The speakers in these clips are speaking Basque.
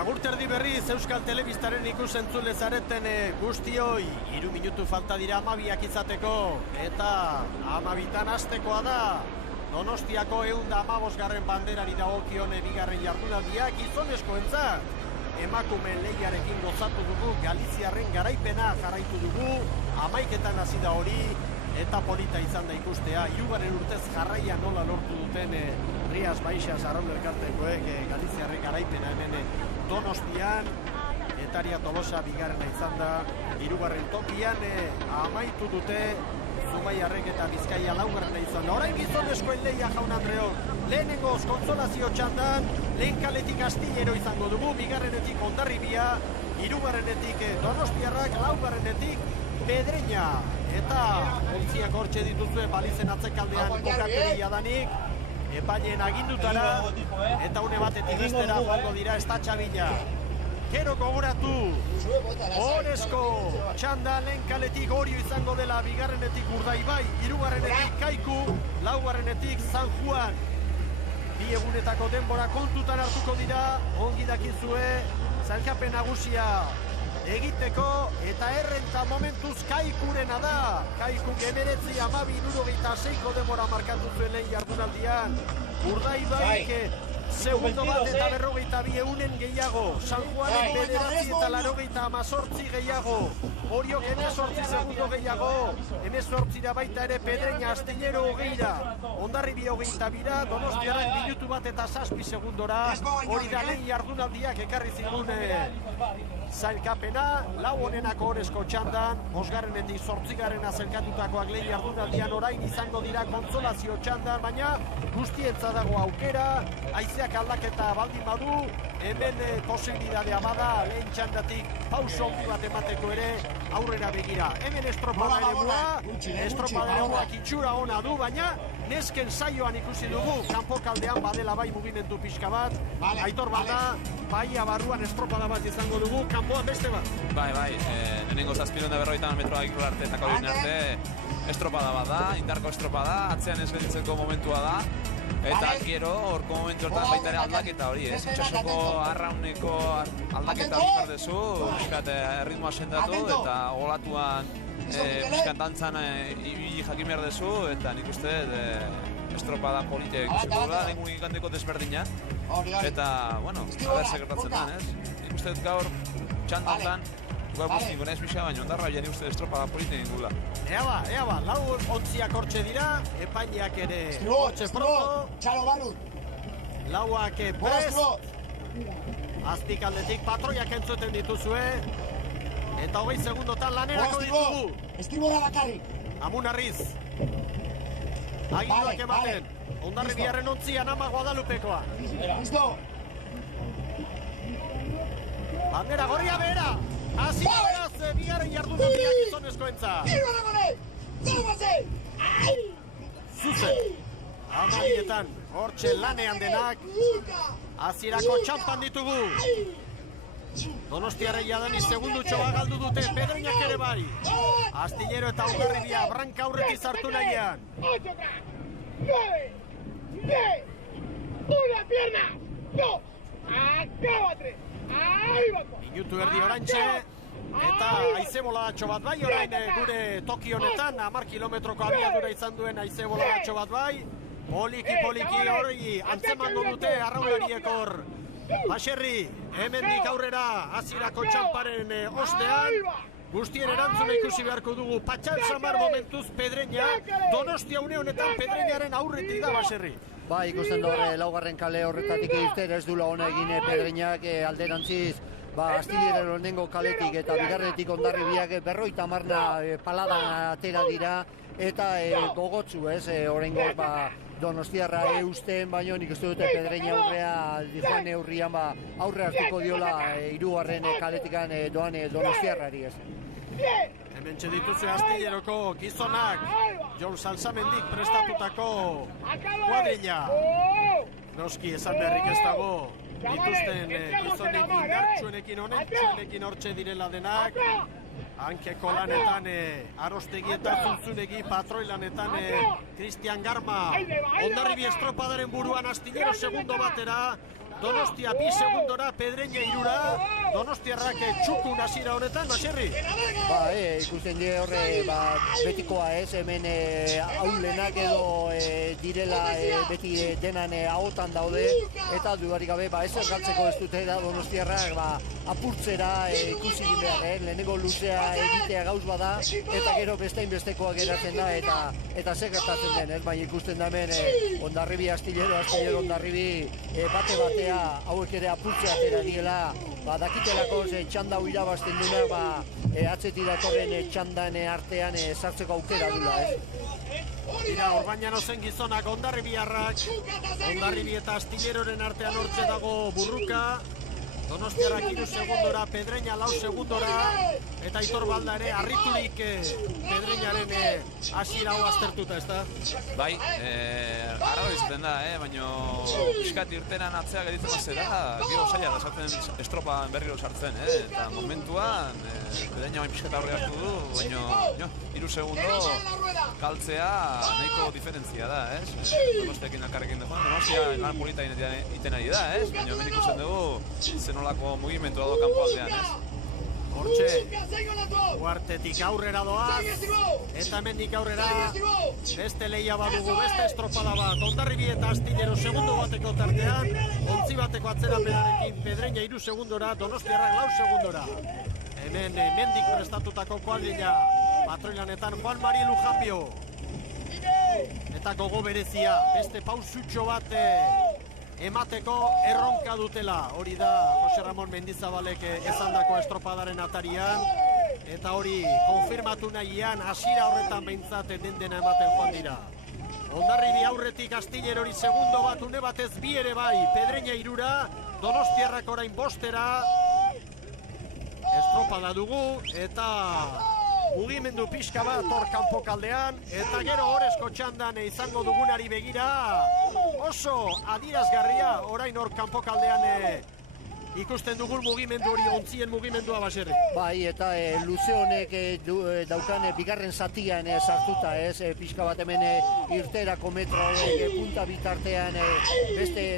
Agurterdi berriz Euskal Telebistaren ikusentzule zareten guztioi, 3 minutu falta dira 12ak izateko, eta 12tan hastekoa da. Donostiako 115. banderari dagokione bigarren jardunaldiak gizonezkoentzat. Emakumeen lehiarekin gozatu dugu, Galiziarren garaipena jarraitu dugu, 11etan hasi da hori, eta polita izan da ikustea, 3. urtez jarraia nola lortu duten Rias Baixas Arraun elkartekoek Galiziarren garaipena hemen Donostian. Etaria Tolosa bigarrena izan da, 3. tokian amaitu dute, Zumaiarrek eta Bizkaia 4. izan da. Orain gizonezkoen lehia, jaun Andreok, lehenengoz konsolazio txandan, lehen kaletik Astillero izango dugu, bigarrenetik Hondarribia, 3. Donostiarrak, 4. Pedreña. Eta ontziak hortxe dituzue balizen atzekaldean kokateria danik, epainen agindutara, eta une batetik bestera joango dira Estatxabila. Gero gogoratu, Orezko txanda lehen kaletik Orio izango dela, bigarrenetik Urdaibai, 3. Kaiku, 4. San Juan. Bi egunetako denbora kontutan hartuko dira, ongi dakizue, zailkapen nagusia egiteko, eta errenta momentuz Kaikurena da. Kaiku 19:76 denbora markatu zuen lehen jardunaldian. Urdaibaik segundo bat eta 42 eunen gehiago. San Juanen 9 eta 88 gehiago. Oriok 18 segundo gehiago. 18 baita ere Pedreña, Astillero 20. Hondarribia 22, Donostiarrak minutu bat eta 7 segundora. Hori da lehen jardunaldiak ekarri zigun zailkapena, 4 honenako Orezko txandan, 5. 8. zelkatutakoak lehen jardunaldian orain izango dira konsolazio txandan, baina guztientza dago aukera, haizeak aldaketa baldin badu, hemen posibilitatea bada, lehen txandatik pauso handi bat emateko ere aurrera begira. Hemen estropaderemuak itxura ona du, baina nesken saioan ikusi dugu, kanpokaldean badela bai mugimendu pixka bat, Aitor Balda, baia barruan estropada bat izango dugu, kanpoan beste bat. Bai, lehenengo 750 metroa ikro arte eta kolin arte estropada bat da, indarko estropada, atzean ez gelditzeko momentua da, eta gero horko momentu hortan baita ere aldaketa hori, itxasoko arrauneko aldaketa bizar dezu, piskat erritmoa sendatu eta olatuan piskat dantzan ibili jakin behar dezu, eta nik uste estropada politek ikusiko da, nengun ikanteko desberdina, eta, bueno, haber segertatzen da, nik uste gaur txandan guztiko nahiz pixka, baina ondarra nik uste estropada politek ingula. Ea ba, 4 ontziak hortxe dira, epaineak ere hortxe proto, 4ak prest, azpik aldetik patroiak entzuten dituzue, eta 20 segundotan lanerako ditugu. Estribora bakarrik. Amunarriz. Aginduak ematen. Hondarribiaren ontzian ama Guadalupekoa. Listo. Bandera gorria behera. Hasi beraz, bigarren jardunaldiak gizonezkoentza. Zuzen. Amarietan, hortxe lanean denak. Hasierako txampan ditugu. Donostiarrei jadani segundutxo galdu dute, Pedreñak ere bai. Astillero eta Hondarribia branka aurretik zartu nahian. 8 atrás, 9, 10, una pierna, 2, acábate, ahí va. Minutu erdi orantxe, eta haize boladatxo bat bai, orain gure toki honetan, 10 kilometroko abiadura izan duen haize boladatxo bat bai. Poliki hori antzemango dute arraunlariek hor. Baserri, hemendik aurrera hasierako txamparen ostean, guztien erantzuna ikusi beharko dugu. Patxal Samar momentuz Pedreña, Donostia une honetan Pedreñaren aurretik da Baserri. Ba, ikusten dure laugarren kale horretatik irten ez dula ona egin Pedreñak alderantziz, Astillero lehenengo kaletik eta bigarretik Hondarribiak 50 palada atera dira, eta gogotsu oraingoz Donostiarra eusten, baina nik uste dute Pedreña aurrea joan neurrian aurre hartuko diola 3. kaletikan doan Donostiarrari ez. Hemen txedituze Astilleroko gizonak, Jon Salsamendik prestatutako kuadrilla. Noski esan beharrik ez dago, dituzten gizonekin, gartxuenekin, honentxuenekin hortxe direla denak. Hankeko lanetan Arostegi eta Zuntzunegi, patroi lanetan Cristian Garma. Hondarribi estropadaren buruan Astillero segundo batera. Donostia 2 segundora, Pedreña 3, Donostiarrak txukun hasiera honetan, Baserri? Ikusten die horre betikoa ez, hemen aulenak edo direla beti denan ahotan daude, eta dudarik gabe ez ergatzeko ez dute da Donostiarrak apurtzera ikusi behar, lehenengo luzea egitea gauz bada, eta gero bestekoa geratzen da, eta zer gertatzen den, ez, baina ikusten da hemen Hondarribi Astillero Hondarribi batea hauek ere apurtzea atera diela, dakitelako txanda hau irabazten duna, atzetik datorren txandan artean sartzeko aukera dula, ez? Dira, Orbañano zen gizonak Hondarribiarrak, Hondarribi eta Astilleroren artean hortze dago burruka, Donostiarrak 3 segundora, Pedreña 4 segundora, eta Aitor Balda ere harriturik Pedreñaren hasiera hau aztertuta, ez da? Bai, arraro izaten da, baina pixkat irtenan atzea geditzen azera, gero zaila da sartzen estropan berriro sartzen, eta momentuan Pedreña bain pixkat aurre hartu du, baina 3 segundo galtzea nahiko diferentzia da, ez? Donostiakin elkarrekin dugu, Donostia lan polita iten ari da, ez? Baina hemen ikusten dugu zenolako mugimentua do kanpo aldean, ez? Hortxe, Uartetik aurrera doaz, eta hemendik aurrera beste lehia badugu, beste estropada bat, Hondarribi eta Astillero segundo bateko tartean, 11 bateko atzerapenarekin Pedreña 3 segundora, Donostiarrak 4 segundora. Hemen mendik prestatutako kuadrilla, patroilanetan Juan Mari Lujambio. Eta gogo berezia, beste pausutxo bat emateko erronka dutela. Hori da Jose Ramon Mendizabalek ezandako estropadaren atarian, eta hori konfirmatu nahian hasiera horretan behintzat dena ematen joan dira. Hondarribi aurretik Astillerori segundo bat, une batez 2 ere bai, Pedreña 3, Donostiarrak orain 5 estropada dugu, eta mugimendu pixka bat hor kanpo kaldean, eta gero Oresko txandan izango dugunari begira oso adierazgarria orain hor kanpo kaldean ikusten dugun mugimendu hori, ontzien mugimendua, Baserri. Bai, eta luze honek daukan bigarren zatian sartuta, ez, pixka bat hemen irterako metro punta bitartean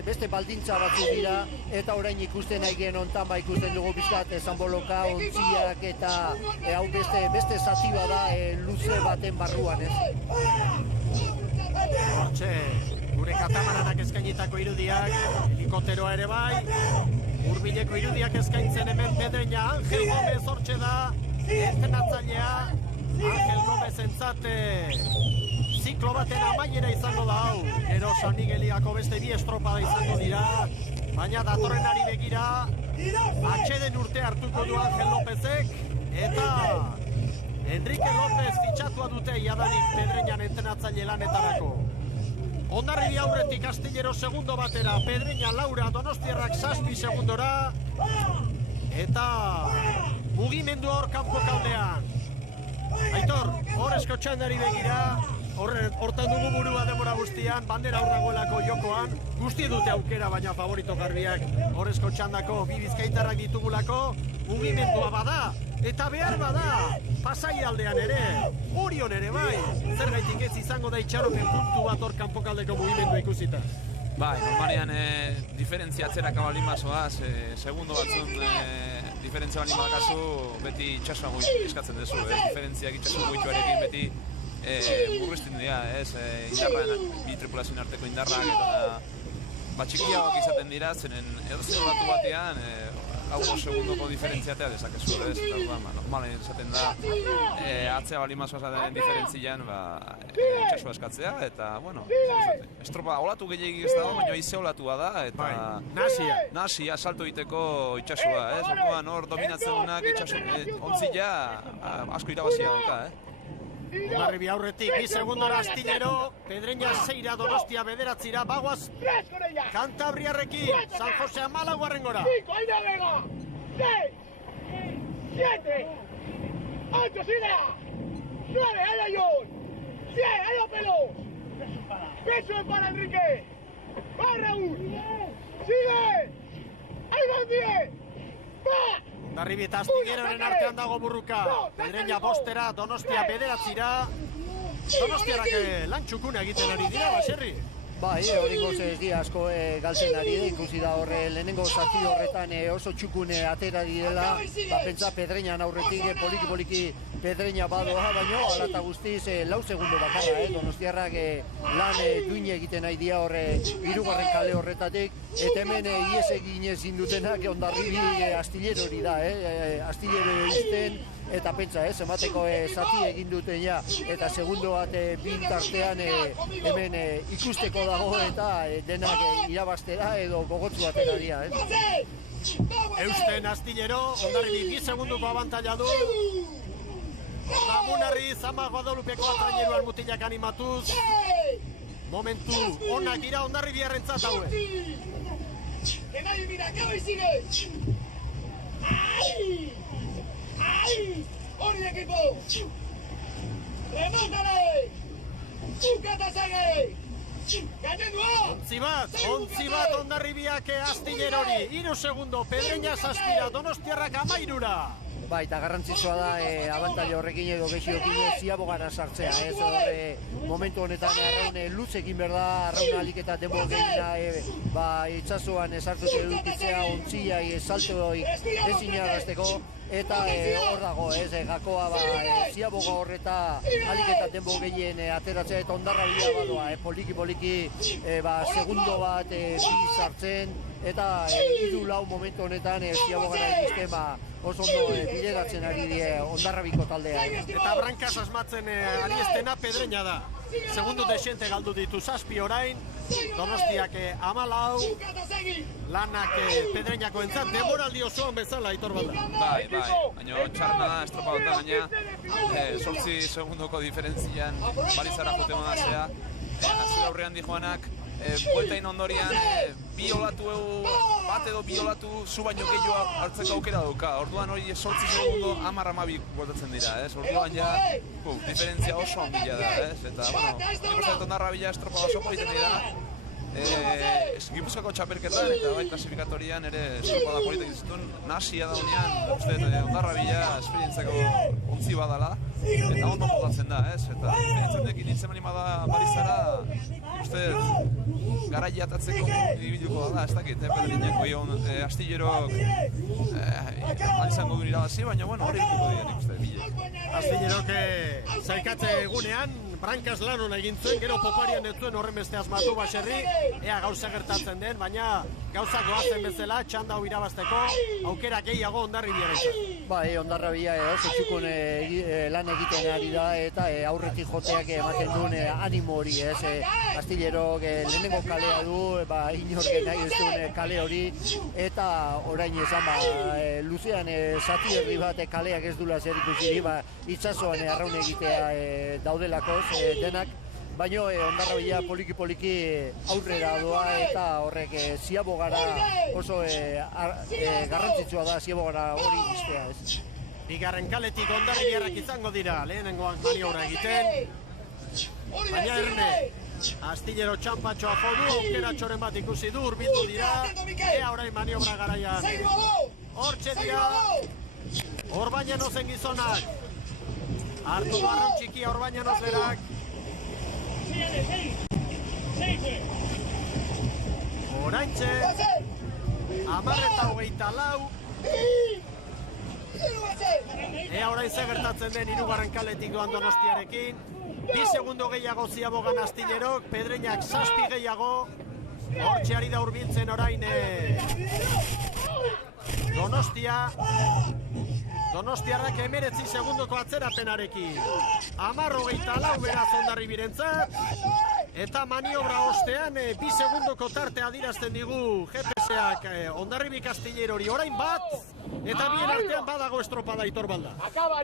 beste baldintza batzuk dira, eta orain ikusten nahi gen ontan, ikusten dugu pixkat zanboloka, ontziak, eta hau beste zati bada luze baten barruan, ez. Hortxe, gure katamaranak eskainitako irudiak, helikopteroa ere bai, hurbileko irudiak eskaintzen hemen Pedreña, Angel Gomez hortxe da, entrenatzailea, Angel Gomez entzate ziklo baten amaiera izango da hau, gero San Migueliako beste 2 estropada izango dira, baina datorrenari begira, atxeden urte hartuko du Angel Lopezek, eta Enrique López fitxatua dute jadanik Pedreñan entrenatzaile lanetarako. Hondarribi aurretik Astillero segundo batera, Pedreña 4, Donostiarrak 7 segundora, eta mugimendu hor kanpo kaldean. Aitor, Oresko txandari begira, hortan dugu burua denbora guztian, bandera hor dagoelako jokoan, guzti dute aukera, baina favorito garbiak Oresko txandako 2 bizkaitarrak ditugulako, mugimendua bada, eta behar bada, Pasai aldean ere, Orion ere bai, zergaitik ez izango da itxaropen puntu bat hor kanpokaldeko mugimendua ikusita. Bai, normalean diferentzia atzeraka balin bazoaz, segundo batzun diferentzia balin bakazu, beti itxasua eskatzen duzu, diferentziak itxasu goituarekin beti murrizten dira, indarra, 2 tripulazioen arteko indarrak, eta txikiagoak izaten dira, zenen edozen olatu batean, hau segundoko diferentziatea dezakezu, ez? Eta normalen izaten da, atzea bali mazoa zaten diferentzian, itxasua eskatzea, eta, bueno, estropa olatu gehiagik ez dago, baina ize olatua da, eta nasia salto egiteko itxasua, ez? Orduan hor dominatzen dunak ontzila asko irabazia dauka, Hondarribi aurretik, 2 segundora Astillero, Pedreña 6, Donostia 9, bagoaz Kantabriarrekin, San Jose Amala guarrengora. 5, ahí navega, 6, 7, 8, Sina, 9, ahí hay un, 10, ahí va Pelos, peso para Enrique, va Raúl, sigue, ahí va 10, va. Hondarribi eta Astilleroren artean dago burruka, Pedreña 5, Donostia 9, Donostiarrak lan txukuna egiten ari dira, Baserri. Bai, horrengoz ez di asko galtzen ari da, ikusi da horre lehenengo zati horretan oso txukune atera direla, pentsa Pedreñan aurretik poliki Pedreña badoa, baino hala eta guztiz 4 segundo bakarra, Donostiarrak lan duin egiten nahi dia horre 3. kale horretatik, eta hemen ies egin ezin dutenak Hondarribi Astillerori da, Astillero izten, eta pentsa, emateko zati egin duten ja, eta segundo bat bintartean hemen ikusteko dago eta denak irabastera edo gogotsu atera dira, Eusten Astillero, Hondarribi 2 segundoko abantaila du. Munarri Zama Guadalupeko atraineruan mutilak animatuz. Momentu onak dira Hondarribiarrentzat haue. Que nadie mira, que hoy sigue. ¡Ay! ¡Ay! ¡Ori equipo! ¡Remátale! ¡Ukatasege! Ontzi bat Hondarribiak Astillerori, 3 segundo, Pedreña 7, Donostiarrak 13. Bai, eta garrantzitsua da abantaila horrekin edo gehiokin ziabogara sartzea, horre momentu honetan arraun luzekin berda, arraun alik eta denbo gehiena itxasuan sartuko edukitzea, ontzia, saltoik ezin arrasteko, eta hor dago, gakoa ziaboga horreta alik eta denbo gehien ateratzea, eta Hondarribia badoa, poliki segundo bat bi sartzen, eta 3-4 momentu honetan ziabogara egizten oso ondo bideratzen ari die Hondarribiko taldea. Eta brankaz asmatzen ari estena Pedreña da. Segundu desente galdu ditu 7 orain, Donostiak 14, lanak Pedreñako entzat, demoraldi osoan bezala Aitor Balda. Bai, baina txarna da, estropa dut da gaina, 8 segundoko diferentzian balizara jote modazea, azura aurrean di joanak, bueltain ondorian, bat edo bi olatu zu baino gehiago hartzeko aukera dauka. Orduan hori 8 segundo 10-12 bueltatzen dira, orduan ja, diferentzia oso handia da, eta, bueno, nik uste Hondarribia estropa oso politen dira, Gipuzkoako txapelketan eta bai klasifikatorian ere estropa da politak izutun, nasia da honean, uste Hondarribia esperientzako ontzi badala, eta ondo jodatzen da, eta esperientzanekin nintzen manima da Barizara, uste garai atatzeko ibiluko da, ez dakit, Pedreñako Astillerok izango duen irabazi, baina hori bituko dira nik uste, bile. Astillerok zaikatze egunean, brankaz lan hona egin zuen, gero poparian ez zuen horren beste asmatu baserri, ea gauza gertatzen den, baina gauza goazen bezala, txanda hau irabazteko, aukera gehiago Hondarribiarentzat. Bai, Hondarribia oso txukun lan egiten ari da, eta aurretik joteak ematen duen animo hori, Astillerok lehenengo kalea du, inork nahi ez duen kale hori, eta orain esan, luzean zati herri bat kaleak ez dula zer ikusi, itxasoan arraun egitea daudelakoz denak, baina Hondarribia poliki aurrera doa, eta horrek ziabogara oso garrantzitsua da ziabogara hori iztea. Bigarren kaletik Hondarribiarrak izango dira, lehenengoan maniobra egiten, baina erne, Astillero txampatxoa jodu, aukera txoren bat ikusi du, urbildu dira, ea orain maniobra garaian. Hortxe dira, Orbañanozen gizonak, hartu barron txikia Orbañanoz berak. Oraintxe, 10:24. Ea orain ze gertatzen den 3. kaletik doan Donostiarekin. 2 segundo gehiago ziabogan Astillerok, Pedreñak 7 gehiago. Hortxe ari da hurbiltzen orain Donostiarrak 19 segundoko atzerapenarekin. 10:24 beraz Hondarribirentzat. Eta maniobra ostean 2 segundoko tartea adierazten digu GPS-ak Hondarribik Astillerori orain bat, eta bien artean badago estropada Aitor Balda.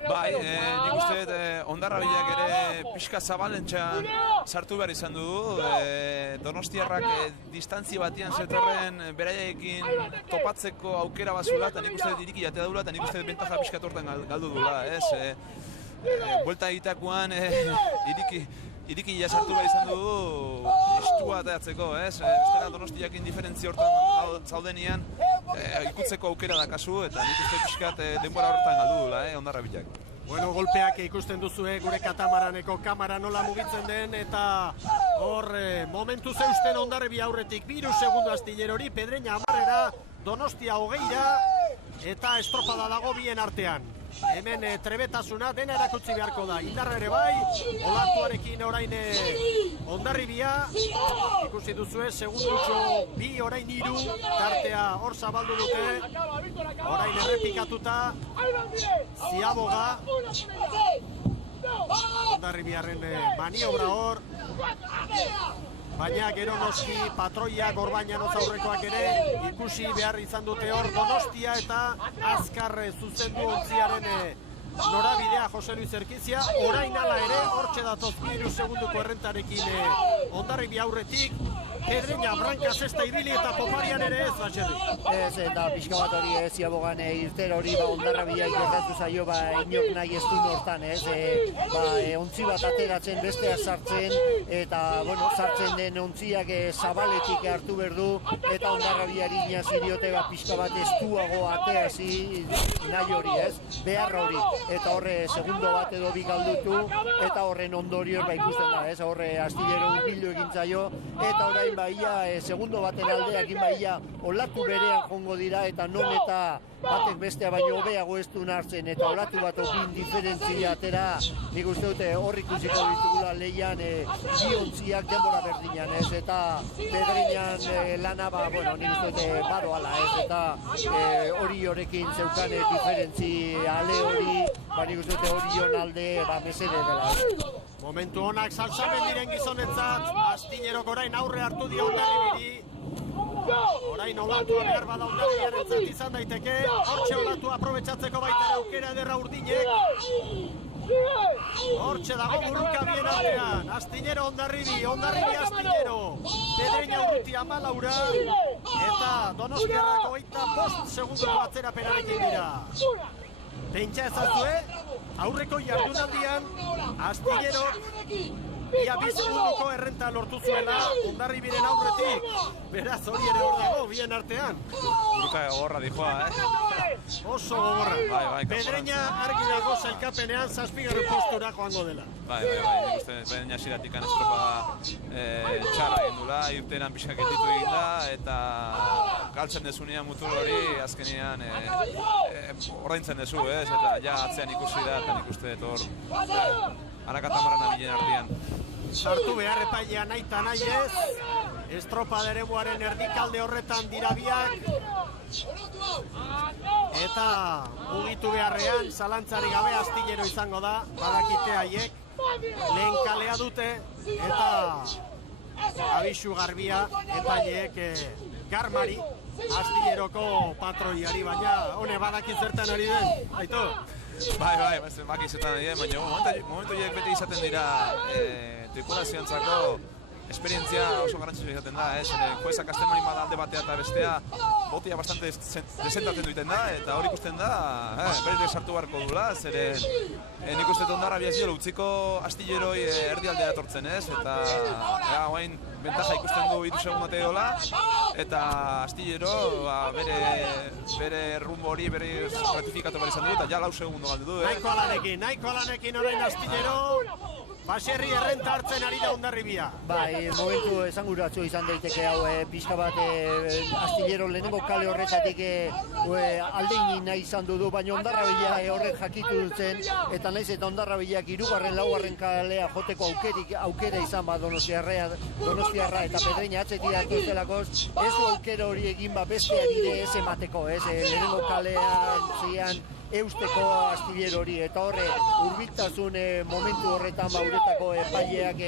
Bai, nik uste Hondarribiak ere pixka zabalentxan sartu behar izan du, Donostiarrak distantzia batian zetorren beraiekin topatzeko aukera bazula, eta nik uste iriki jatea dula, eta nik uste bentaja pixka torten galdu dula, buelta egitakoan iriki sartu behar izan du estua atatzeko, bestela Donostiakin diferentzia hortan zaudenian ikutzeko aukera dakazu, eta nik uste pixkat denbora horretan galdu dula, Hondarribiak. Bueno, golpeak ikusten duzue gure katamaraneko kamera nola mugitzen den, eta Hor, momentu zeusten Hondarribia aurretik 2 segundo Astillerori, Pedreña amarrera, Donostia hogeira, eta estropada dago bien artean. Hemen trebetasuna dena erakutsi beharko da. Indarra ere bai, Olatuarekin orain Hondarribia, ikusi duzue, segundutxo 2 orain 3, tartea hor zabaldu dute, orain errepikatuta, Ziaboga, Hondarribiaren maniobra hor, baina gero noski patroiak Orbañanoz aurrekoak ere ikusi behar izan dute hor Donostia eta azkar zuzendu ontziaren norabidea Jose Luis Erkizia. Orain ala ere, hortxe datoz 3 segunduko errentarekin Hondarribia aurretik, Pedreña branka zesta ibili eta poparian ere ez, Baserri. Ez, eta pixka bat hori Ziabogan irter hori Hondarribia gertatu zaio inok nahi ez du nortan, ez? Ontzi bat ateratzen, bestea sartzen, eta, bueno, sartzen den ontziak zabaletik hartu berdu, eta Hondarribiari inazi diote pixka bat estuago ateazi nahi hori, ez? Beharra hori, eta horre segundo bat edo bi galdutu, eta horren ondorioz ikusten da, ez? Horre Astillero urbildu egin zaio, eta orain segundo baten aldeak baia olatu berean jongo dira, eta non eta batek bestea baino hobeago ez du hartzen, eta olatu bat okin diferentzia atera, nik uste dute hor ikusiko ditugula lehian bi ontziak denbora berdinan, ez? Eta Pedreñan lana, bueno, nik uste dute badoala, ez? Eta hori horekin zeukan diferentzi ale hori, nik uste dute hori alde mesede dela. Momentu honak salsamen diren gizonetzat, Astillerok orain aurre hartu dio Hondarribiri. Orain olatua behar bada Hondarribiaren zat izan daiteke, hortxe olatua aprobetsatzeko baita aukera ederra Urdinek. Hortxe dago buruka bien aldean, Astillero Hondarribi, Hondarribi Astillero, Pedreña Urrutia Malaura, eta Donostiarrako 25 segunduko atzerapenarekin dira. Pentsa ezazue, aurreko jardunaldian Astillerok ia 2 segunduko errenta lortu zuela Hondarribiren aurretik. Beraz hori ere hor dago, bien artean. Buruka gogorra dijoa, Oso gogorra. Bai, Pedreña argi dago sailkapenean 7. postura joango dela. Bai, nik uste Pedreña ziratikan estropada txarra egin dula, irteran pixka gelditu egin da, eta galtzen dezunean mutur hori, azkenean ordaintzen dezu, ez? Eta ja atzean ikusi da, eta nik uste hor arakatamarana bilen artean. Sartu behar epailea nahi eta nahi ez, estropada eremuaren erdikalde horretan dira biak, eta mugitu beharrean, zalantzari gabe Astillero izango da, badakite haiek, lehen kalea dute, eta abisu garbia epaileek Garmari, Astilleroko patroiari, baina hone badakit zertan ari den, Aito? Bai, bakizetan ari den, baina momentu horiek beti izaten dira tripulazioantzako esperientzia oso garrantzitsua izaten da, juezak hasten bali bada alde batea eta bestea botia bastante desentatzen duiten da, eta hori ikusten da, berez sartu beharko dula, zeren nik uste Hondarribia zio utziko Astilleroi erdialdea etortzen, ez? Eta guain bentaja ikusten du 2 segundote dola, eta Astillero bere rumbo hori bere ratifikatu behar izan du, eta ja 4 segundo galdu du. Nahiko alanekin orain Astillero, Baserri errenta hartzen ari da Hondarribia. Bai, momentu esanguratsu izan daiteke hau, pixka bat Astillero lehenengo kale horretatik aldeini nahi izan du, baina Hondarribia horrek jakitu dutzen, eta naiz eta Hondarribiak 3., 4. kalea joteko aukera izan Donostiarra eta Pedreña atzetik datozdelakoz, ez du aukera hori egin besteari ere ez emateko, ez? Lehenengo kalean zian eusteko Astillero hori, eta horre hurbiltasun momentu horretan uretako epaileak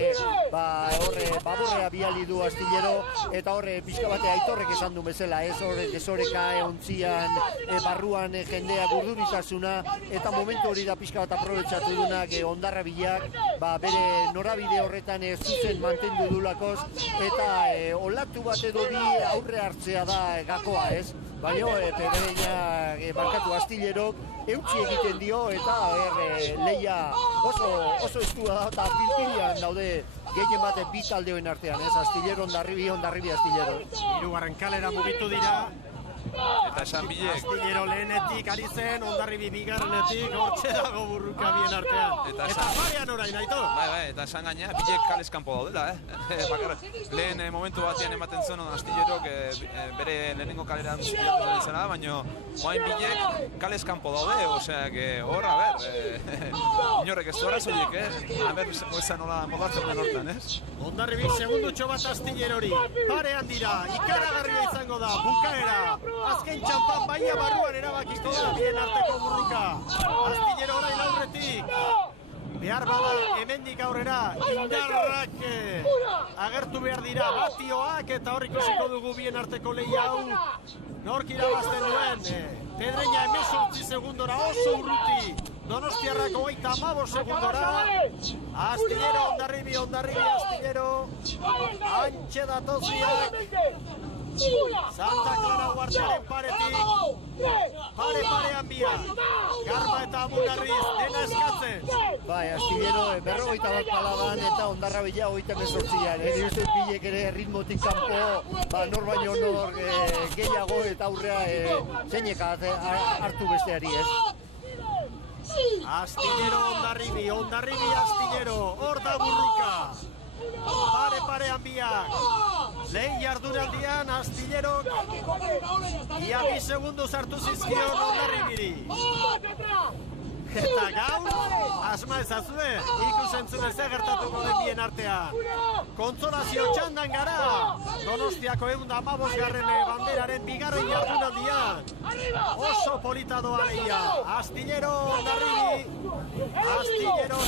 horre baborrea biali du Astillero, eta horre pixka bate Aitorrek esan du bezala, ez horre desoreka ontzian barruan jendea gurduritasuna, eta momentu hori da pixka bat aprobetxatu dunak Hondarribiak bere norabide horretan zuzen mantendu dulakoz, eta olatu bat edo bi aurre hartzea da gakoa, ez? Baina Pedreña barkatu Astillerok eutsi egiten dio, eta leia oso estua da, eta pilpilian daude gehien bat bi taldeoen artean, ez? Astillero, Hondarribi, Astillero. 3. kalera mugitu dira, Eta esan bilek. Astillero lehenetik ari zen, Hondarribi bigarrenetik, hortxe dago burruka bien artean. Eta parean orain, Aitor. Bai, eta esan gaina, bilek kales kanpo daudela, Lehen momentu batean ematen zuen Astillerok bere lehenengo kalera bilatu zela, baina oain bilek kales kanpo daude, osea, hor, a ber, inorrek ez duara zoiek, a ber, oeza nola modatzen den hortan, Hondarribi segundutxo bat Astillerori, parean dira, ikaragarria izango da, bukaera, azken txampan baina barruan erabakiko da bien arteko burruka. Astillero orain aurretik, behar bada hemendik aurrera, indarrak agertu behar dira, batioak eta hor ikusiko dugu bien arteko lehia hau. Nork irabazten duen, Pedreña 18 segundora oso urruti, Donostiarrak 35 segundora, Astillero, Hondarribi, Astillero, antxe datoziak, Santa Clara Guardiaren paretik, parean biak, Garba eta Amunarriz, dena eskatzen. Bai, Astillero 41 paladan eta Hondarribia 38an. Uste bilek ere ritmotik kanpo, nor baino nor gehiago eta aurrea zeinek hartu besteari, Astillero, Hondarribi, Astillero, hor da burruka. Parean biak. Lehen jardunaldian Astillero ia 2 segundu sartu zizkion Hondarribiri. Eta gaur, asma ezazue, ikusentzune ze gertatuko den bien artean. Kontsolazio txandan gara, Donostiako 115. Banderaren bigarren jardunaldian. Oso polita doa lehia, Astillero, Hondarribi, Astillero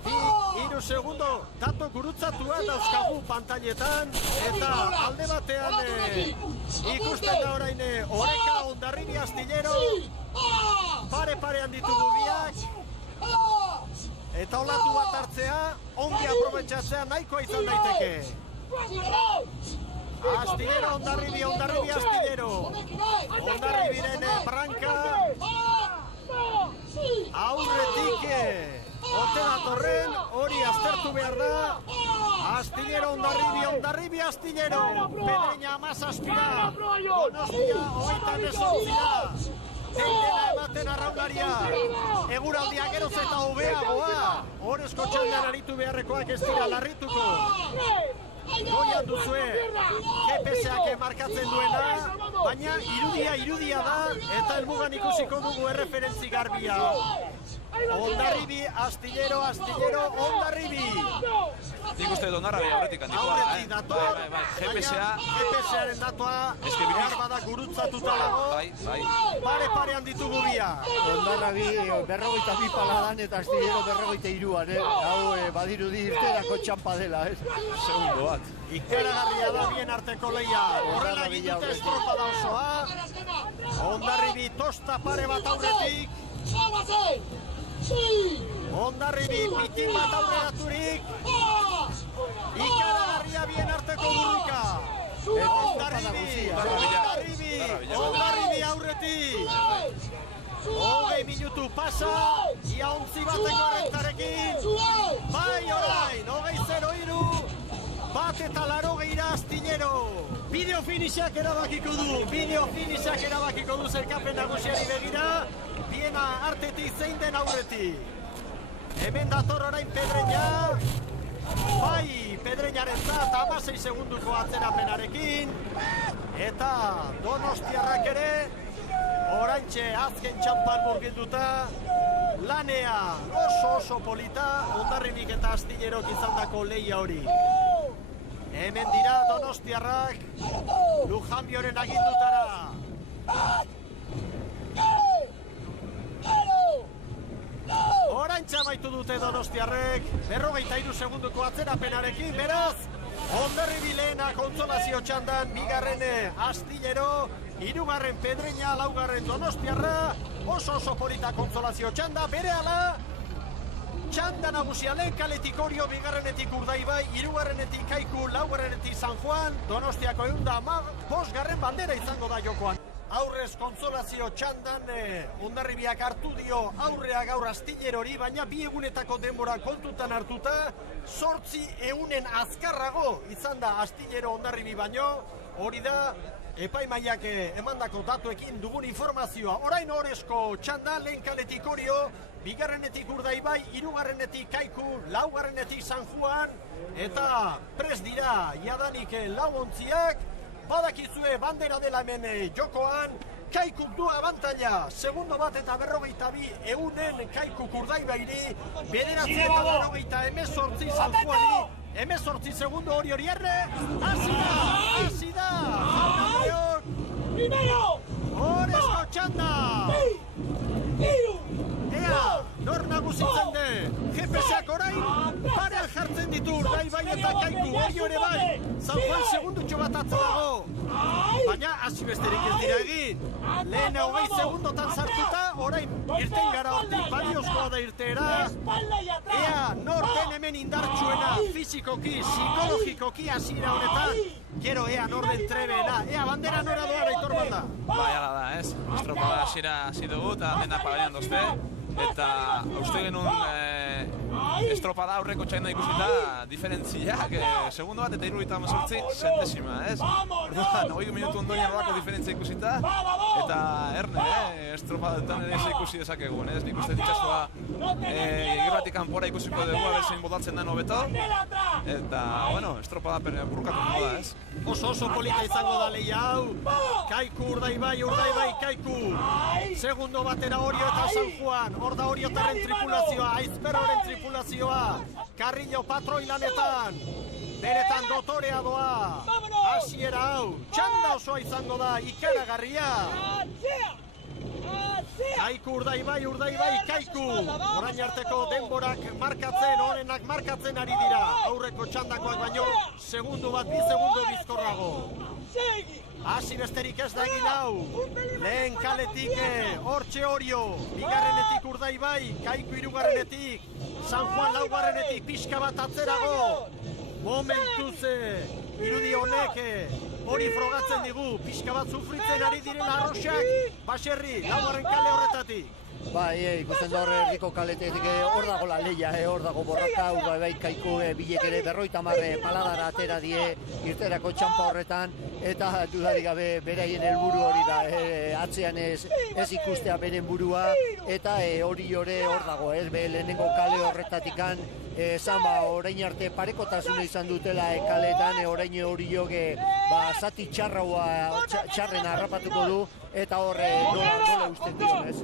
Iru segundo dato gurutzatua dauzkagu pantailetan eta alde batean ikusten da orain Oreka, Hondarribi, Astillero parean ditugu biak eta olatu bat hartzea ongi aprobetxatzea nahikoa izan daiteke. Astillero, Hondarribi, Astillero, Hondarribiren branka aurretik ote datorren, hori aztertu behar da. Astillero, Hondarribi, Astillero, Pedreña 17, Donostia 28. Dena ematen arraunlaria, eguraldia geroz eta hobeagoa, horrezko txandan aritu beharrekoak ez dira larrituko. Goian duzue, GPS-ak markatzen duena, baina irudia da, eta helmugan ikusiko dugu erreferentzi garbia. Hondarribi, Astillero, Hondarribi. Nik uste Hondarribia horretik handikoa da, Aurretik dator, GPS-aren datoa, behar bada gurutzatuta dago, parean ditugu biak. Hondarribi 42 paladan eta Astillero 43an, hau badirudi irterako txampa dela, Segundo bat. Ikaragarria da bien arteko lehia, horrela egin dute estropada osoa. Hondarribi tosta pare bat aurretik. Hondarribi pitin bat aurreraturik. Ikaragarria bien arteko burruka. Hondarribi aurretik. 20 minutu pasa, ia 11 bateko errentarekin. Bai orain, 20-0-3, bat eta 80 Astillero. Bideo finishak erabakiko du zerkapen nagusiari begira, biena artetik zein den aurretik. Hemen dator orain Pedreña, bai Pedreñaren zat 16 segunduko atzerapenarekin, eta Donostiarrak ere, oraintxe azken txampan murgilduta, lanea oso polita, Hondarribik eta Astillerok izandako lehia hori. Hemen dira Donostiarrak, Lujanbioren agindutara. Oraintxe amaitu dute Donostiarrek, 43 segunduko atzerapenarekin, beraz, Hondarribi lehena kontsolazio txandan, bigarren Astillero, hirugarren Pedreña, laugarren Donostiarra, oso polita kontsolazio txanda, berehala, txanda nagusia lehen kaletik Orio, bigarrenetik Urdaibai, hirugarrenetik Kaiku, laugarrenetik San Juan, Donostiako 115. Bandera izango da jokoan. Aurrez kontsolazio txandan Hondarribiak hartu dio aurrea gaur Astillerori, baina bi egunetako denbora kontutan hartuta 8 egunen azkarrago izan da Astillero Hondarribi baino, hori da epaimaiak emandako datuekin dugun informazioa. Orain Oresko txanda, lehen kaletik Orio, bigarrenetik Urdaibai, hirugarrenetik Kaiku, laugarrenetik San Juan, eta pres dira jadanik lauontziak, badakizue bandera dela hemen jokoan, Kaikuk du abantaila, segundo bat eta 42 eunen Kaikuk Urdaibairi, 9 eta 48 San Juani, 18 segundo hori erre, hasi da, Primero! Oresko txanda! Ea, nor nagusitzen de, GPS-ak orain, parean jartzen ditu Urdaibai eta Kaiku, hori ere bai, San Juan segundutxo bat atza dago. Baina, hasi besterik ez dira egin, lehen 20 segundotan sartuta, orain irten gara hortik, baliozkoa da irteera. Ea, nor den hemen indartsuena, fizikoki, psikologikoki hasiera honetan, gero ea nor den trebeena, ea bandera nora doara Aitor Balda. Bai, ala da, ez? Estropada hasiera hasi dugu eta dena pagaian dozte. Eta uste genuen estropada aurreko txaina ikusita diferentziak, segundo bat eta 78 zentesima, ez? Orduan, 20 minutu ondoren horako diferentzia ikusita, eta erne, estropadetan ere ikusi dezakegun, ez? Nik uste ditxasua irratik kanpora ikusiko dugu, abertzein botatzen den hobeto, eta, bueno, estropada burkatu da, ez? Oso polita izango da lehia hau, Kaiku Urdaibai, Kaiku, segundo batera Orio eta San Juan, hor da Oriotarren tripulazioa, Aizperroren tripulazioa, Carrillo patroi lanetan, benetan dotorea doa, hasiera hau, txanda osoa izango da, ikaragarria. Kaiku Urdaibai, Kaiku, orain arteko denborak markatzen, orenak markatzen ari dira, aurreko txandakoak baino, segundo bat, 2 segundo bizkorrago. Hasi besterik ez da egin hau, lehen kaletik hortxe Orio, bigarrenetik Urdaibai, Kaiku hirugarrenetik, San Juan laugarrenetik, pixka bat atzerago, momentuz irudi honek hori frogatzen digu, pixka bat sufritzen ari direla arroxak, baserri, laugarren kale horretatik. Bai, ikusten da horre erdiko kaletetik hor dago la leia, hor dago borroka, Urdaibai Kaiku bilek ere 50 paladara atera die irterako txampa horretan, eta dudarik gabe beraien helburu hori da, atzean ez ikustea beren burua, eta hori hor dago, lehenengo kale horretatikan, orain arte parekotasuna izan dutela kaletan, orain hori joge zati txarren harrapatuko du, eta horre nola usten dion, ez?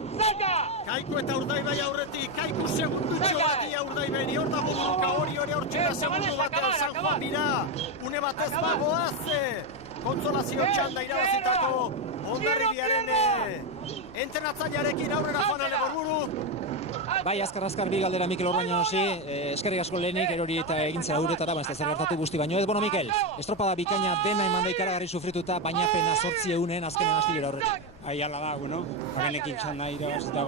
Kaiku eta Urdaibai aurretik, Kaiku segundutxo batia Urdaibai, hor dago buruka hori hortxera segundu batean San Juan bira, une batez bagoaz, kontsolazio txanda irabazitako Hondarribiaren entrenatzailearekin aurrera joan Alegorburu. Bai, azkar bi galdera Mikel Orbañanosi, eskerrik asko lehenik erori eta egintzera uretara, baina ez da zer gertatu guzti baino. Ez, Mikel, estropada bikaina dena eman da ikaragarri sufrituta, baina pena 8 eunen azkenen astillera horrek. Ala da, jagenekin txanda irabazita,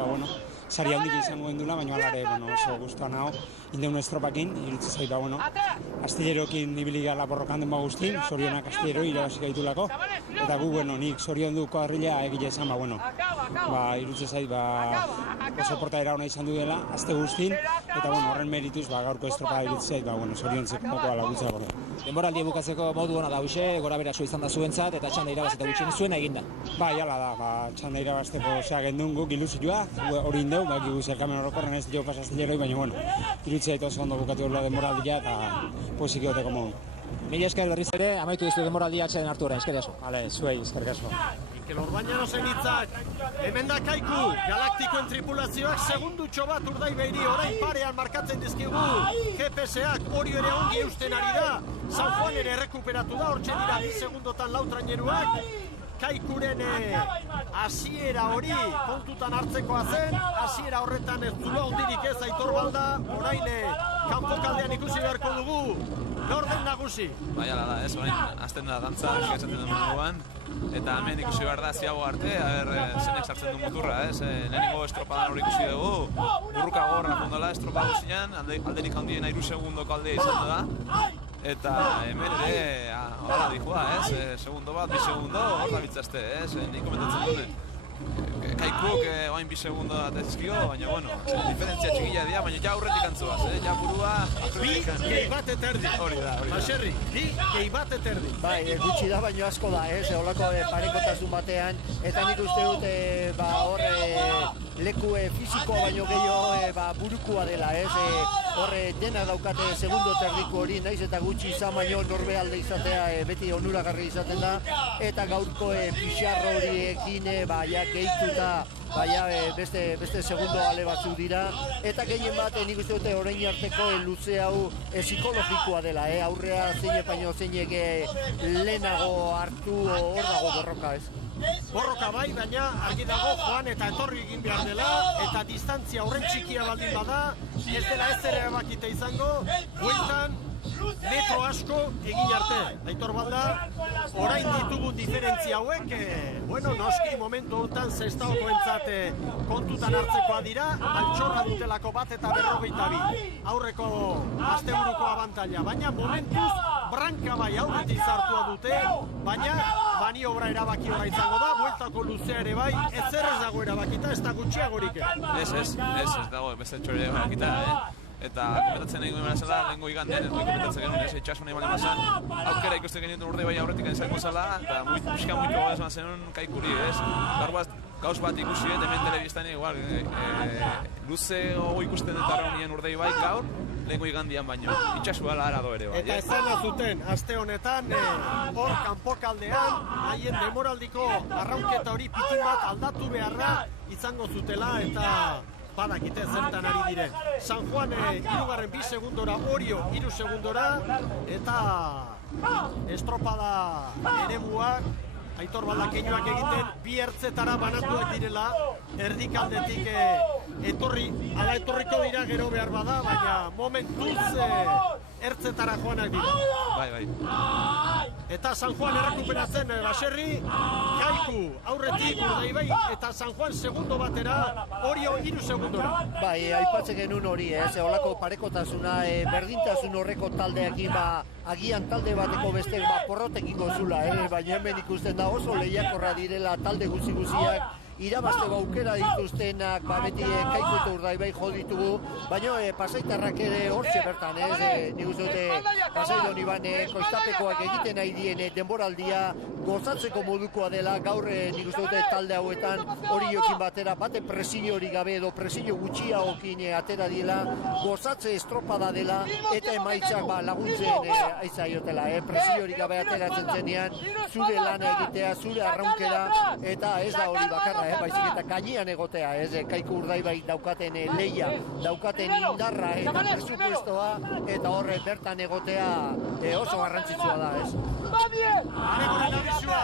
sari handik izango gendula, baina alare, oso guztuan hau, indeun estropakin, irutze zait, astillerokin ibili gala borrokan den guztin, zorionak astillero irabazik gaitulako, eta gu, nik zorion du kuadrilla egile esan, irutze zait, oso portaera hona izan du dela, azte guztin, eta horren merituz, gaurko estropada irutze zait, zorion zekoako alagutza gorde. Denboraldi bukatzeko modu hona da huxe, gora beratxo izan da zuentzat, eta txanda irabazita gutxien zuena eginda. Bai, ala da, txanda irabazteko gendun guk iluzioa, hori indeu, bakigu zerkamen orokorren ez dio pasaztileroi, baina, irutze zait oso ondo bukatu horrela denboraldia, eta pozik egoteko modu. Mila esker berriz ere, amaitu dizu denboraldia atxeden hartu horren, eskerrik asko. Hale, zuei, eskerrik asko. Mikel Orbañanosen hitzak, hemen da Kaiku, galaktikoen tripulazioak segundutxo bat Urdaibairi orain parean markatzen dizkigu, GPS-ak hori ere ongi eusten ari da, San Juan ere errekuperatu da, hortxe dira 2 segundotan lautraineruak, Kaikuren hasiera hori kontutan hartzekoa zen, hasiera horretan ez zulo hondirik ez Aitor Balda, orain kanpokaldean ikusi beharko dugu, norden nagusi. Bai, ala da, ez, orain azten da dantza esaten den munduan, eta hemen ikusi behar da ziago arte, zenek sartzen du muturra, ez, lehenengo estropadan hori ikusi dugu, burruka gorra mondala estropa guzinean, alderik handien 3 segundoko aldea izan da, eta hemen ere, hala dihua, ez, segundo bat, 2 segundo, hor da bitzazte, ez, nik komentatzen dune. Kaikuk oain 2 segundo atezkio, baina, bueno, diferentzia txikila dira, baina ja aurretik antzuaz, ja burua... Bi gehi bat eterdi. Hori da. Baserri, bi gehi bat eterdi. Bai, gutxi da, baino asko da, holako parekotasun batean, eta nik uste dut, hor leku fisikoa baino gehiago burukua dela, horre dena daukate segundo terdiko hori, naiz eta gutxi izan baino norbealde izatea beti onuragarri izaten da, eta gaurko pixarro horiekin ja gehituta beste segundo ale batzuk dira, eta gehien bat nik uste dute orain arteko luze hau psikologikoa dela, aurrea zeinek baino zeinek lehenago hartu hor dago borroka, ez? Borroka bai, baina argi dago joan eta etorri egin behar dela, eta distantzia horren txikia baldin bada, ez dela ez ere erabakite izango, bueltan metro asko egin arte. Aitor Balda, orain ditugu diferentzia hauek, noski momentu hortan zestaokoentzat kontutan hartzekoa dira, altxorra dutelako bat eta 42. Aurreko asteburuko abantaila, baina momentuz branka bai aurretik zartua dute, baina maniobra erabaki hori izango da, bueltako luzea ere bai, ez dago erabakita, ez da gutxiagorik. Ez dago, beste txore erabakita, eta komentatzen egin behar zela, lehenko igandean, ez komentatzen genuen, itxasune bali mazan, aukera ikusten genuen Urdaibai aurretik izango zela, eta pixka muito gobezman zenun Kaikuri, gauz bat ikusi, hemen telebistan igual, luze gogo ikusten eta raunien Urdaibai gaur, lehenko igandian baino, itxasua lara do ere bai. Eta ezena zuten, aste honetan, hor kanpokaldean, haien demoraldiko arraunketa hori pikin bat aldatu beharra izango zutela, eta badakite zertan ari diren. San Juan hirugarren 2 segundora, Orio 3 segundora, eta estropada eremuak, Aitor Balda keinuak egiten, 2 ertzetara banatuak direla, erdikaldetik etorriko dira gero behar bada, baina momentuz ertzetara joanak dira. Bai. Eta San Juan errekuperatzen Baserri, Kaiku aurretik Urdaibai, eta San Juan segundo batera, Orio 3 segundora. Bai, aipatzen genuen hori, holako parekotasuna, berdintasun horreko taldeekin, agian talde bateko beste porrotekiko zula, baina hemen ikusten da oso lehiakorra direla talde guziak, irabazte aukera dituztenak, beti Kaiku eta Urdaibai jo ditugu, baina pasaitarrak ere hortxe bertan, nik uste dute pasai doni bane, koiztapekoak egiten nahi dien denboraldia gozatzeko modukoa dela, gaur nik uste dute talde hauetan Oriokin batera, bate presio hori gabe edo presio gutxiagokin atera diela, gozatze estropada dela, eta emaitzak laguntzen aizaiotela, presio hori gabe ateratzen zenean, zure lana egitea, zure arraunkera, eta ez da hori bakarra, baizik eta gainean egotea, Kaiku Urdaibai daukaten leia, daukaten indarra eta presupuestoa, eta horre bertan egotea oso garrantzitsua da, ez? Aregoren abisua,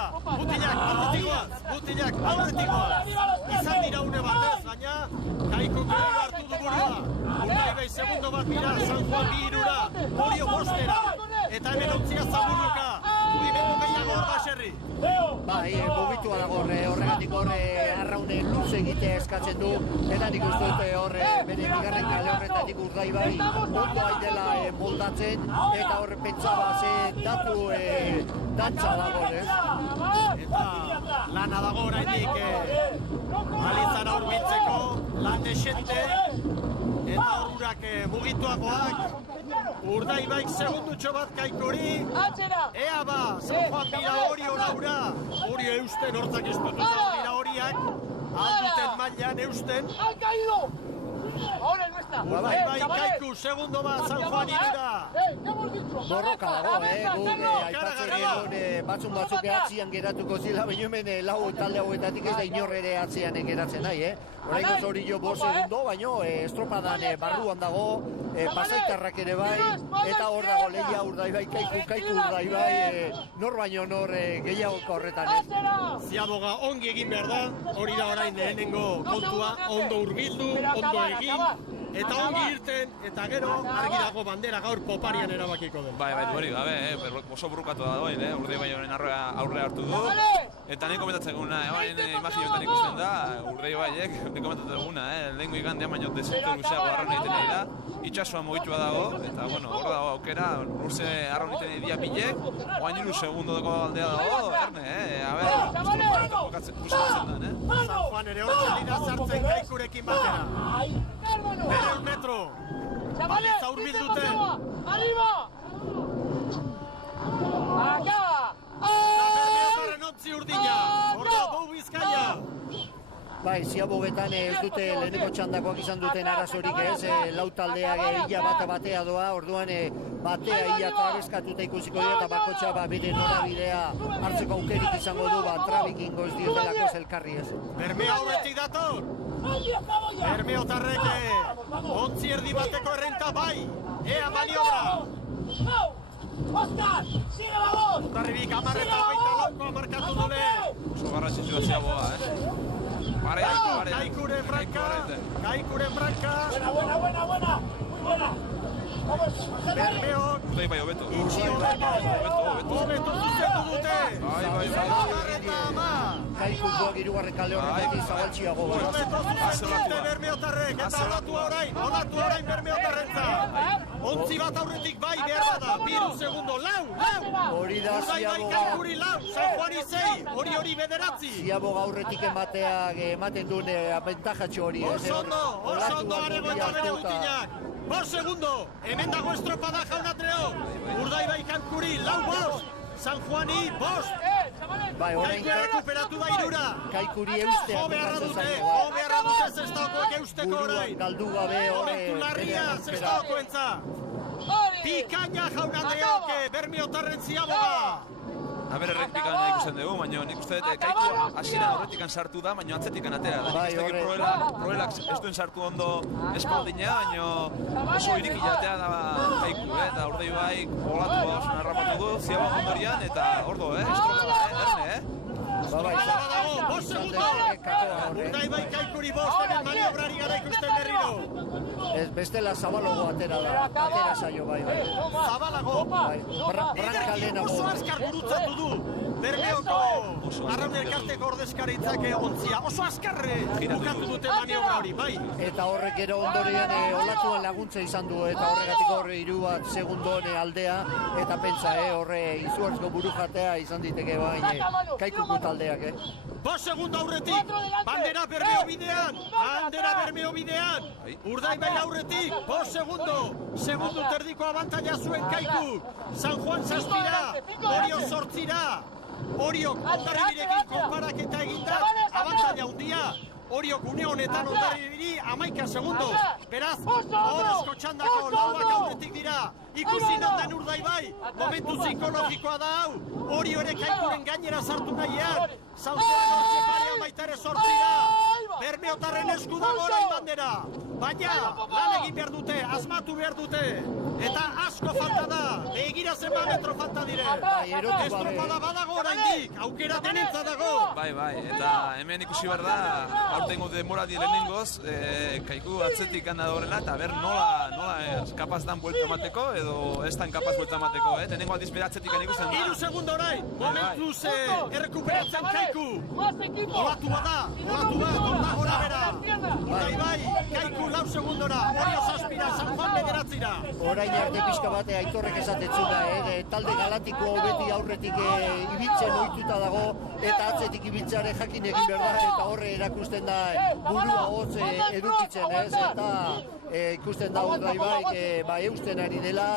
Butilak, aurretikoaz, izan dira une batez, baina Kaiku gero hartu du burua, Urdaibai segundo bat bira, San Juan 2-ra, Orio 5-era, eta hemen ontzia zaburuka, mugimendu gehiago hor Baserri. Bai, mugitua dago horregatik arraune luze egitea eskatzen du, eta nik uste dute bere bigarren kale horretatik Urdaibai ondo dela moldatzen, eta horre pentsaba datu dantza dago, Eta lana dago orainik balitzara hurbiltzeko, lan desente, eta horrak mugituagoak, Urdaibaik segundutxo bat Kaikuri, ea San Juan bira Orio laura, Orio eusten hortzak ez dut dira horiak, alduten mailan eusten, Urdaibai Kaiku segundo bat San Juan 3-ra. Borroka dago, aipatzen genuen batzuk atzian geratuko zila, baina hemen lau talde hauetatik ez da inorre ere atzian geratzen nahi, Oraingoz Orio 5 segundo, baina estropadan barruan dago, pasaitarrak ere bai, eta hor dago lehia Urdaibai Kaiku Urdaibai, nor baino nor gehiago horretan, Ziaboga ongi egin behar da, hori da orain lehenengo kontua, ondo hurbildu, ondo egin, eta ongi irten, eta gero argi dago bandera gaur poparian erabakiko den. Bai, hori gabe, oso burrukatu da doin, Urdaibai honen aurre hartu du, eta nahi komentatzen guna, imaginoetan ikusten da, Urdaibaiek, nahi komentatzen guna, lehenko igandean baino dezentu luzeago arraun egiten nahi da, itxasua mugitua dago, eta hor dago aukera, luze arraun egiten nahi dia pilek, oain 3 segundoko aldea dago, erne, buskatzen den, San Juan ere hor txelida sartzen Kaikurekin batera. Bere 1 metro. Balitza hurbil dute. Arriba! Acá! Bermeotarren ontzi urdina. Orda Bou Bizkaia. Bai, ziabogetan ez dute leheneko txandakoak izan duten arazorik ez, lau taldeak ia batea doa, orduan batea ia trabeskatuta ikusiko dira eta bakotxa bere norabidea hartzeko aukerik izango du, trabik ingo ez diotelako elkarri ez. Bermeo aurretik dator. Bermeotarrek ontzi erdi bateko errenta bai. Ea maniobra. Oscar, sigue la voz. Tarribik 10 eta 24 markatu dule. Oso garrantzitsua Ziaboga, Kaikuren branka. Buena. Muy buena. Bermeok Urdai bai hobeto. hobeto zuzendu dute. Bai. 10 eta 10. Kaikukoak hirugarren kale horretatik zabaltxiago gara. Hobeto zuzendu dute Bermeotarrek eta olatu orain Bermeotarrentzat. Ontzi bat aurretik bai behar da, 2 segundo, lau! Hori da Urdai bai Ziaboga. Kaikuri lau, San Juani 6, hori bederatzi. Ziaboga aurretik ematen duen abentajatxo hori. Oso ondo arego eta bere gutinak. 5 segundo, hemen dago estropada Jaun Andreo. Urdai bai Kaikuri lau 5, San Juani 5. Bai, orain Kaiku rekuperatu da 3. Kaikuri eustea Jo beharra bukatzen dute, zaio. jo beharra dute zestaokoek eusteko Buruan orain. galdu gabe Momentu larria zestaokoentza. Pikaina Jaun Andreok Bermeotarren Ziaboga. Aber errektikan ikusten dugu, baina nik uste dut Kaikua hasieran aurretikan sartu da, baina atzetikan atera da. Bai, Nik uste dut proelak ez duen sartu ondo espaldina, baina oso iriki jatea da Kaiku, eta Urdai bai olatu oso narrapatu du, Ziaboga ondorian, eta ordo, estropada, erne, Bai, dago, 5 segundo. Urdai bai Kaikuri 5, hemen maniobrari gara ikusten berriro. ez bestela zabalogo atera zaio bai. Zabalago. Bai, branka lehenago. Oso askar gurutzatu du. Bermeoko Arraun Elkarteko ordezkaritzak ontzia. Oso askarre bukatu dute maniobra hori, bai. Eta horrek ero ondorean olatuen laguntza izan du, eta horregatik horre 3 bat segundon aldea, eta pentsa horre izuartzko buru jatea izan diteke baina Kaikuko taldeak. 5 segundo aurretik, bandera Bermeo bidean, Urdai bai aurretik, 5 segundo terdiko abantaila zuen Kaiku, San Juan 7, Orio 8, Oriok Hondarribirekin konparaketa eginda, abantaila handia. Oriok une honetan Hondarribiri 11 segundo. Beraz, horrezko txandako lauak aurretik dira. Ikusi non den Urdai bai, momentu psikologikoa da hau. Orio ere Kaikuren gainera sartu nahian. San Juan hortxe parean baita ere 8. Bermeotarren esku dago orain bandera. Baina, lan egin behar dute, asmatu behar dute. Eta asko falta da, begira zenba metro falta dire. Estropada badago oraindik, aukera denentza dago. Bai, eta hemen ikusi behar da, aurtengo demoraldi lehenengoz, Kaiku atzetik handa horrela, eta ber nola kapaz dan buelta emateko, edo ez dan kapaz buelta emateko, tenengo aldiz bera atzetik ikusten da. 3 segundo orain, momentuz errekuperatzen Kaiku. Olatu bat, orda gora bera. Urdai bai, Kaiku 4 segundora, Orio 7, San Juan 9. Orain arte pixka bate Aitorrek esatetzuna, talde galatiko beti aurretik ibiltzen ohituta dago, eta atzetik ibiltzeare jakin egin behar da, eta horre erakusten da burua hotz edukitzen, eta ikusten da Urdai bai, eusten ari dela,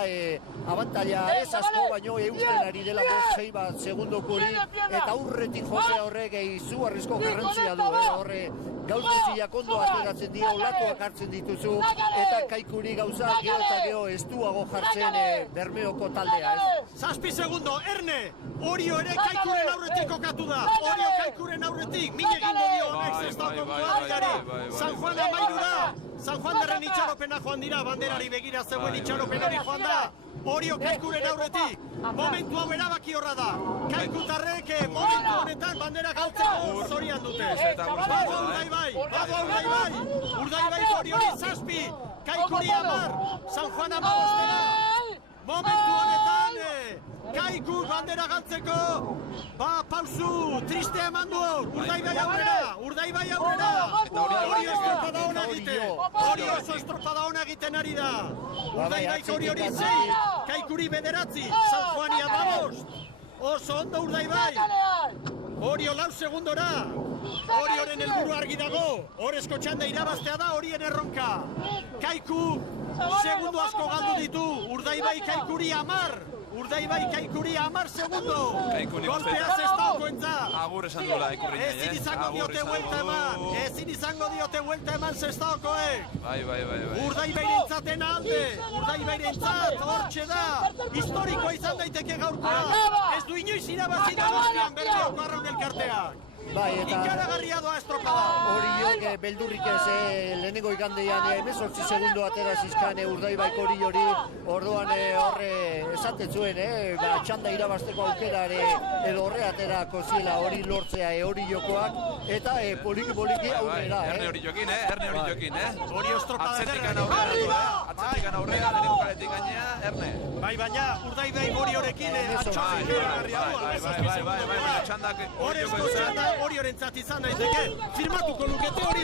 abantaila ez asko, baino eusten ari dela 6 bat segundokuri, eta aurretik josea horrek izugarrizko garrantzia du, horre gauzbeziak ondo ateratzen dira, olatuak hartzen dituzu, eta Kaikuri gauza geho eta geho estuago jartzen Bermeoko taldea, ez? 7 segundo, Erne! Orio ere Kaikuren aurretik kokatu da. Orio Kaikuren aurretik, min egingo dio honek zestako guadari. San Juan 13 da. San Juan derren itxaropena joan dira, banderari begira zegoen itxaropenari joan da. Orio Kaikuren aurretik, momentu hau erabaki horra da. Kaikutarrek momentu honetan bandera galtzeko zorian dute. Bago Urdai bai, Urdai bai Oriori 7, Kaikuri 10, San Juan 15. Momentu honetan, Kaiku bandera galtzeko, pausu, tristea eman du, Urdai bai aurrera. Orio estropada hona egiten, Orio oso estropada hona egiten ari da. Urdai bai Oriori 6, Kaikuri 9, San Juani 15. Oso ondo Urdai bai. Orio 4 segundora. Orioren helburu argi dago. Orezko txanda irabaztea da Orien erronka. Kaiku segundo asko galdu ditu. Urdaibai Kaikuri 10. Urdaibai Kaikuri 10 segundo. Golpea zestaukoentza. Agur esan duela Ikurriñai, Ezin izango diote vuelta eman. Ezin izango diote vuelta eman zestaukoek. Bai. Urdaibairentzat alde. Urdaibairentzat hortxe da. Historikoa izan daiteke gaurkoa. Ez du inoiz irabazi Donostian Bermeoko Arraun elkarteak. Bai, eta Ikaragarria doa estropada. Oriok beldurrik ez lehenengo igandean 18 segundo atera zizkan Urdaibaiko hori orduan horre esaten zuen, txanda irabazteko aukera edo horre aterako ziela hori lortzea Oriokoak eta poliki aurrera. Erne Oriokin, Erne Oriokin, Hori estropada Atzetik aurrera, lehenengo kaletik gainea, Erne. Bai, baina Urdaibai Oriorekin atxozik ikaragarria Txandak Orezko txanda Oriorentzat izan daiteke, firmatuko lukete hori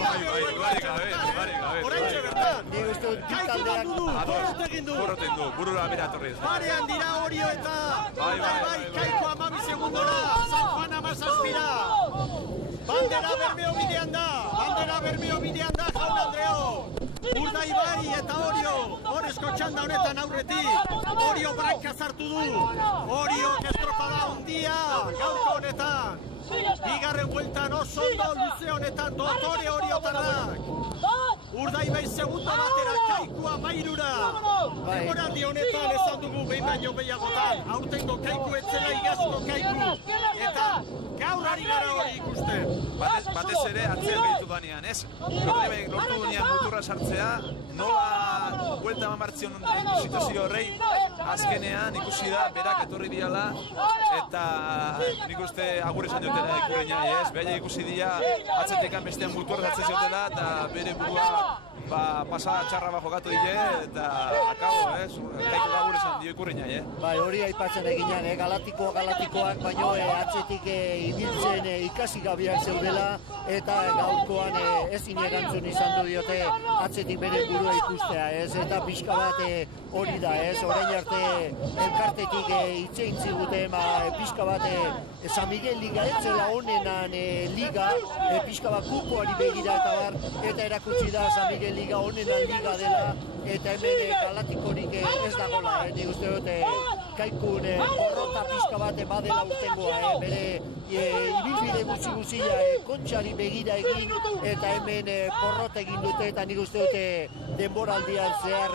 oraintxe bertan. Nik uste dut Kaiku galdu du, porrot egin du. Burura bera torriz. Parean dira Orio eta Urdaibai Kaiku 12 segundora, San Juan 17ra. Bandera Bermeo bidean da, Jaun Andreo. Urdaibai eta Orio, Orezko txanda honetan aurretik. Orio branka zartu du. Orio estropada handia, gaurko honetan. Bigarren bueltan oso ondo luze honetan dotore Oriotarrak. Urdaibai segundo batera, Kaiku 13ra. Demoraldi honetan esan dugu behin baino gehiagotan. Aurtengo Kaiku etzela igazko Kaiku. Eta gaur ari gara hori ikusten. Batez ere atzean gehitu danean, ez? Urdaibai lortu dunean muturra sartzea, nola buelta eman martzion situazio horrei, azkenean ikusi da, berak etorri diala, eta nik uste agur esan diotela Ikurriñai, ez? Behaia ikusi dira, atzetekan bestean muturra sartzen ziotela, eta bere burua pasada txarra jokatu dile, eta akabo, ez? Kaiku agur esan dio Ikurriñai, Bai, hori aipatzen eginan, galatikoak, baino atzetik ibiltzen ikasi gabiak zeudela, eta gaurkoan ezin erantzun izan du diote atzetik bere burua ikustea, ez? Eta pixka bat hori da, ez? Orain arte elkartetik itzein ziguten, pixka bat San Miguel Liga etzela honenan liga, pixka bat kupoari begira eta bar, eta erakutsi da San Miguel Liga honenan liga dela, eta hemen galatikorik ez dagoela, nik uste dut Kaikun porrota pixka bat badela urtengoa, bere ibilbide guzia kontxari begira egin, eta hemen porrota egin dute, eta nik uste dute denboraldian zehar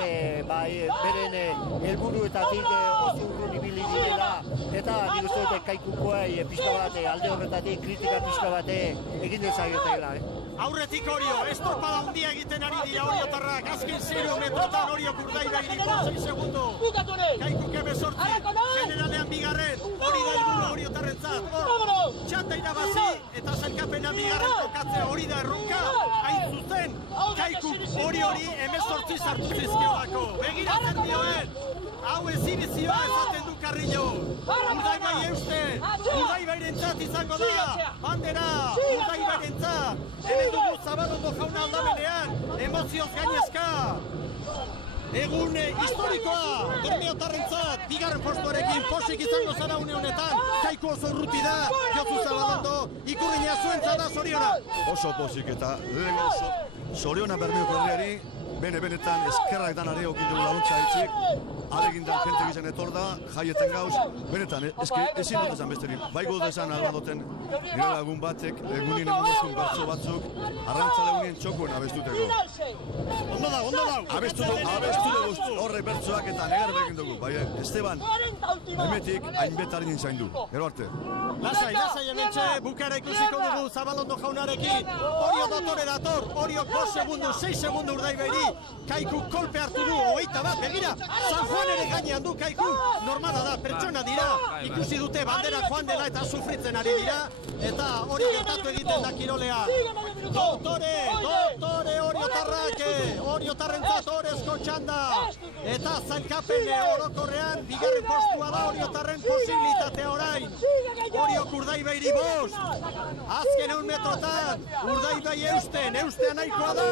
beren helburuetatik oso urrun ibili direla, eta nik uste dute Kaikukoa pixka bat alde horretatik kritika pixka bat egin dezagiotela. Aurretik Orio, estropada handia egiten ari dira Oriotarrak, azken 0 metrotan Orio Urdaibairi 6 segundo. Kaikuk 18, generalean bigarren, hori da helburu Oriotarrentzat. Txanda irabazi eta sailkapena bigarren kokatzea hori da erronka. Hain zuzen, Kaikuk hori 18 sartu zizkiolako. Begiratzen dioen, hau ezibizioa esaten du Carrillo. Urdaibai eusten, Urdaibairentzat izango da, bandera, Urdaibairentzat. Hemen dugu Zabalondo jauna aldamenean, emozioz gainezka. Egun historikoa, Bermeotarrentzat, bigarren postuarekin posik izango zara une honetan. Kaiku oso urruti da, Josu Zabalondo, Ikurriña zuentzat da zoriona. Oso posik eta lehenengo zoriona Bermeoko herriari, benetan eskerrak danare okindu laguntza hitzik, alegindan jente gizan etor da, jaietan gauz, benetan, ezin dut esan besterik, baigo dezan albadoten, nire lagun batek, egunin egunozkun bertso batzuk, arrantzale egunien txokuen abestuteko. Ondo da. Abestu dugu horre bertsoak eta negar begin dugu, bai, Esteban, hemetik hainbetaren intzain du, gero arte. Lasai hementxe, bukara ikusiko dugu Zabalondo jaunarekin, Orio dotore dator, Orio 5 segundo, 6 segundo Urdaibairi, Kaiku kolpe hartu du, 21 bat, begira, San Juan ere gainean du Kaiku, normala da, pertsona dira, ikusi dute bandera joan dela eta sufritzen ari dira, eta hori gertatu egiten da kirolea. Doktore Oriotarrak, Oriotarrentzat Orezko txanda, eta zailkapen orokorrean, bigarren postua da Oriotarren posibilitatea orain. Oriok Urdaibairi 5, azken 1 metrotan, Urdaibai eustean nahikoa da.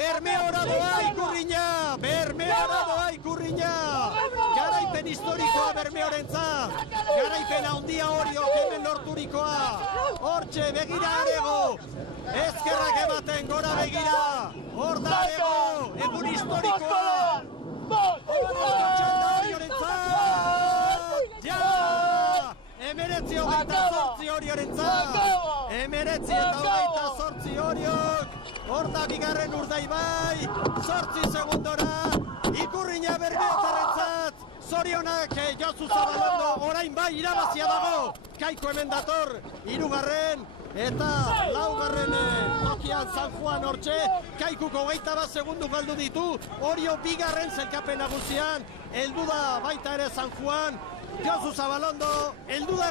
Bermeora doa Ikurriña! Bermeora doa Ikurriña! Garaipen historikoa Bermeorentzat! Garaipen handia Oriok hemen lorturikoa! Hortxe, begira Arego! Ezkerrak ematen gora begira! Hor da Arego! Egun historikoa! Ja! Emeretzi hogeita zortzi Oriorentzat! Emeretzi eta hogeita zortzi Oriok! Hor da bigarren Urdaibai! 8 segundora! Ikurriña Bermeotarrentzat! Zorionak Josu Zabalondo orain bai irabazia dago! Kaiko hemen dator! 3. Eta 4. tokian San Juan hortxe! Kaikuko 21 segundu galdu ditu! Orio bigarren zelkapen nagusian! Heldu da baita ere San Juan! Josu Zabalondo! Heldu da